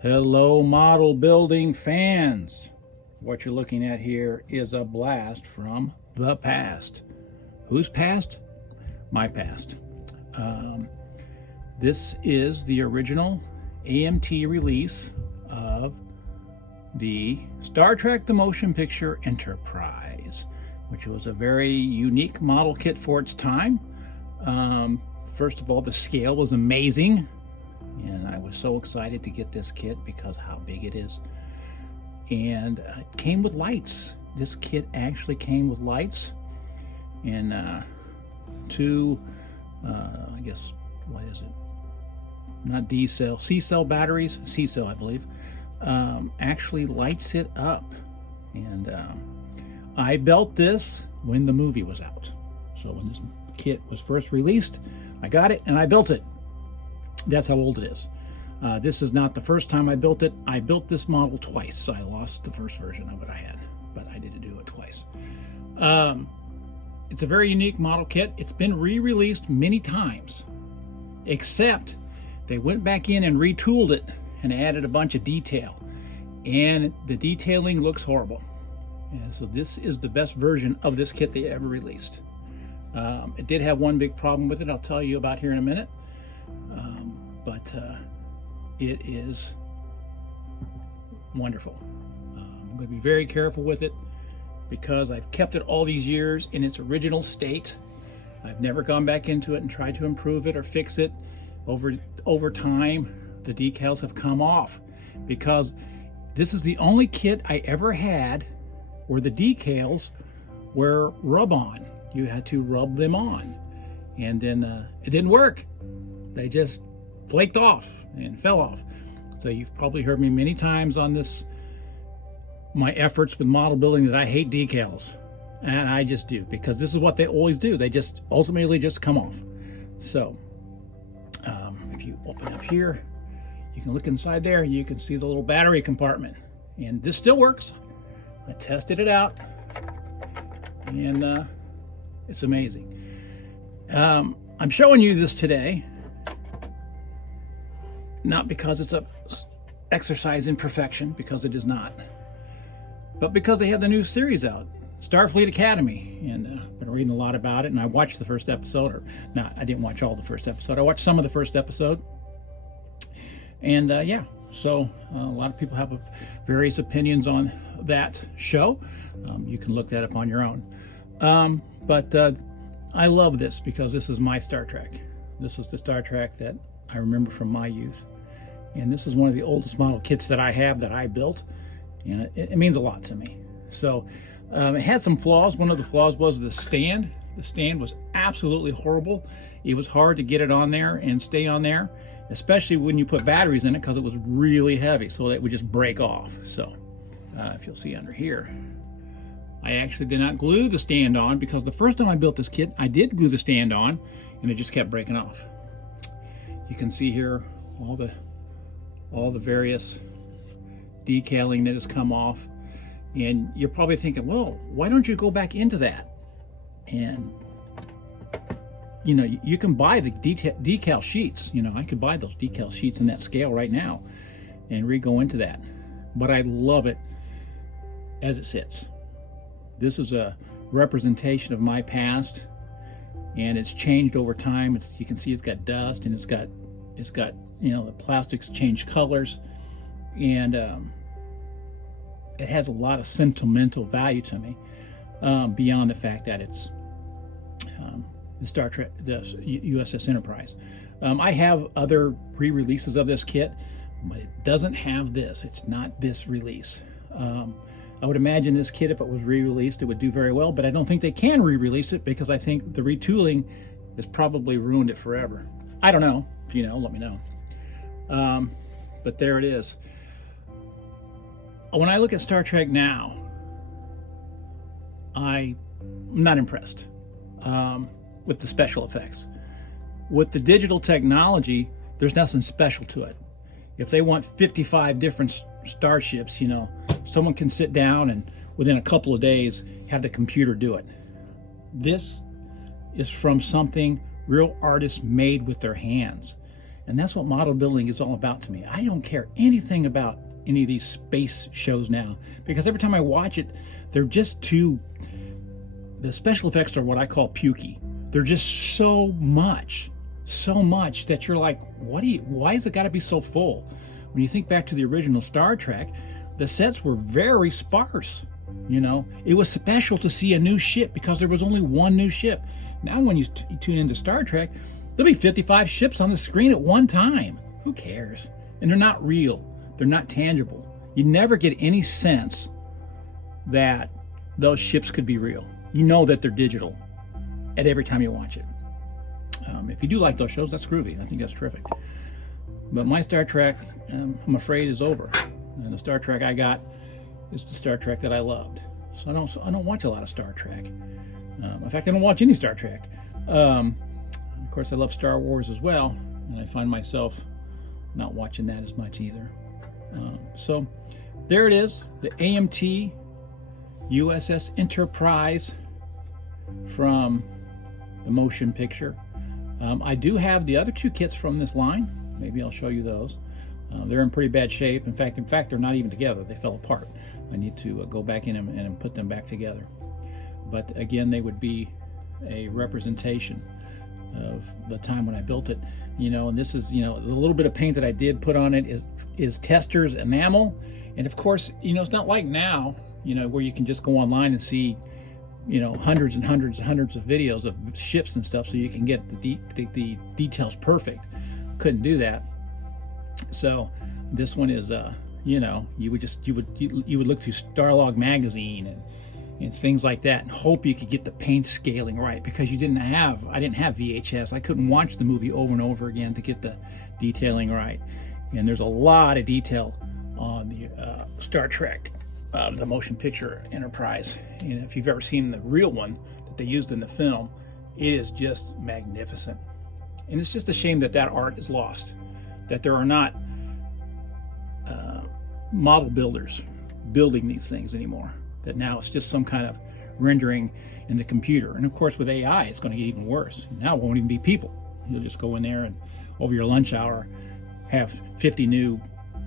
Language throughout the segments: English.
Hello, model building fans. What you're looking at here is a blast from the past. Whose past? My past. This is the original AMT release of the Star Trek the Motion Picture Enterprise, which was a very unique model kit for its time. First of all, the scale was amazing, and I was so excited to get this kit because how big it is. And it came with lights. This kit actually came with lights and two, I guess, what is it? Not D cell, C cell batteries, C cell, I believe, actually lights it up. And I built this when the movie was out. So when this kit was first released, I got it and I built it. That's how old it is. This is not the first time I built it. I built this model twice. I lost the first version of it I had, but I did do it twice. It's a very unique model kit. It's been re-released many times, except they went back in and retooled it and added a bunch of detail, and the detailing looks horrible. And so this is the best version of this kit they ever released. It did have one big problem with it I'll tell you about here in a minute, but it is wonderful. I'm going to be very careful with it because I've kept it all these years in its original state. I've never gone back into it and tried to improve it or fix it. Over time, the decals have come off because this is the only kit I ever had where the decals were rub-on. You had to rub them on, and then it didn't work. They just flaked off and fell off. So you've probably heard me many times on this, my efforts with model building, that I hate decals, and I just do, because this is what they always do. They just ultimately just come off. So if you open up here, you can look inside there and you can see the little battery compartment, and this still works. I tested it out, and it's amazing. I'm showing you this today not because it's a exercise in perfection, because it is not, but because they have the new series out, Starfleet Academy, and I've been reading a lot about it, and I watched the first episode, or not, I didn't watch all the first episode. I watched some of the first episode, and yeah, so a lot of people have various opinions on that show. You can look that up on your own, but I love this because this is my Star Trek. This is the Star Trek that I remember from my youth, and this is one of the oldest model kits that I have, that I built, and it means a lot to me. So it had some flaws. One of the flaws was the stand. The stand was absolutely horrible. It was hard to get it on there and stay on there, especially when you put batteries in it, because it was really heavy, so it would just break off. So if you'll see under here, I actually did not glue the stand on, because the first time I built this kit, I did glue the stand on, and it just kept breaking off. You can see here all the various decaling that has come off, and you're probably thinking, well, why don't you go back into that? And you know, you can buy the decal sheets. You know, I could buy those decal sheets in that scale right now and re-go into that, but I love it as it sits. This is a representation of my past, and it's changed over time. You can see it's got dust, and it's got you know, the plastics change colors, and it has a lot of sentimental value to me, beyond the fact that it's the Star Trek, the USS Enterprise. I have other re-releases of this kit, but it doesn't have this. It's not this release. I would imagine this kit, if it was re-released, it would do very well, but I don't think they can re-release it, because I think the retooling has probably ruined it forever. I don't know. If you know, let me know. But there it is. When I look at Star Trek now, I'm not impressed with the special effects. With the digital technology, there's nothing special to it. If they want 55 different starships, you know, someone can sit down and within a couple of days have the computer do it. This is from something real artists made with their hands. And that's what model building is all about to me. I don't care anything about any of these space shows now, because every time I watch it, they're just too, the special effects are what I call pukey. They're just so much that you're like, why has it got to be so full? When you think back to the original Star Trek, the sets were very sparse. You know, it was special to see a new ship because there was only one new ship. Now when you tune into Star Trek, there'll be 55 ships on the screen at one time. Who cares? And they're not real. They're not tangible. You never get any sense that those ships could be real. You know that they're digital at every time you watch it. If you do like those shows, that's groovy. I think that's terrific. But my Star Trek, I'm afraid, is over. And the Star Trek I got is the Star Trek that I loved. So I don't watch a lot of Star Trek. In fact, I don't watch any Star Trek. Of course, I love Star Wars as well, and I find myself not watching that as much either. So there it is, the AMT USS Enterprise from the motion picture. I do have the other two kits from this line. Maybe I'll show you those. They're in pretty bad shape. In fact, they're not even together. They fell apart. I need to go back in and put them back together. But again, they would be a representation of the time when I built it. You know, and this is, you know, the little bit of paint that I did put on it is Tester's enamel. And of course, you know, it's not like now, you know, where you can just go online and see, you know, hundreds and hundreds and hundreds of videos of ships and stuff, so you can get the details perfect. Couldn't do that. So this one is, you know, you would look through Starlog magazine and things like that and hope you could get the paint scaling right, because I didn't have VHS. I couldn't watch the movie over and over again to get the detailing right. And there's a lot of detail on the Star Trek, the motion picture Enterprise. And if you've ever seen the real one that they used in the film, it is just magnificent. And it's just a shame that art is lost, that there are not model builders building these things anymore, that now it's just some kind of rendering in the computer. And of course with AI, it's going to get even worse. Now it won't even be people. You'll just go in there and over your lunch hour have 50 new,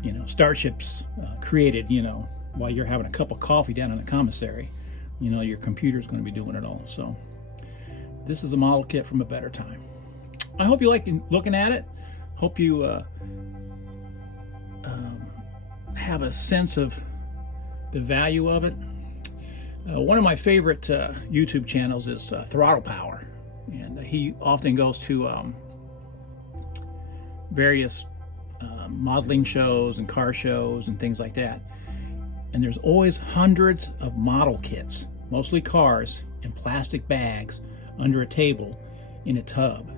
you know, starships created, you know, while you're having a cup of coffee down in the commissary. You know, your computer's going to be doing it all. So this is a model kit from a better time. I hope you like looking at it. Hope you have a sense of the value of it. One of my favorite YouTube channels is Throttle Power, and he often goes to various modeling shows and car shows and things like that. And there's always hundreds of model kits, mostly cars, in plastic bags under a table in a tub.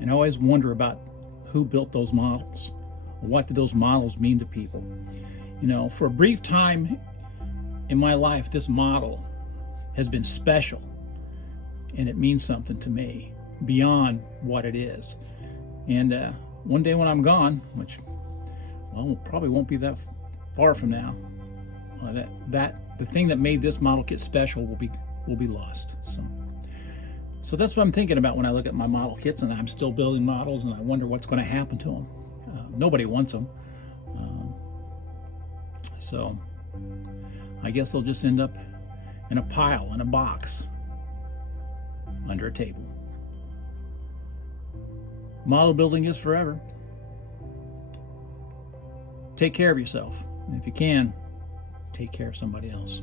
And I always wonder about who built those models. What did those models mean to people? You know, for a brief time in my life, this model has been special, and it means something to me beyond what it is. And one day when I'm gone, which, well, probably won't be that far from now, the thing that made this model kit special will be lost. So that's what I'm thinking about when I look at my model kits, and I'm still building models, and I wonder what's going to happen to them. Nobody wants them. So I guess they'll just end up in a pile, in a box, under a table. Model building is forever. Take care of yourself. And if you can, take care of somebody else.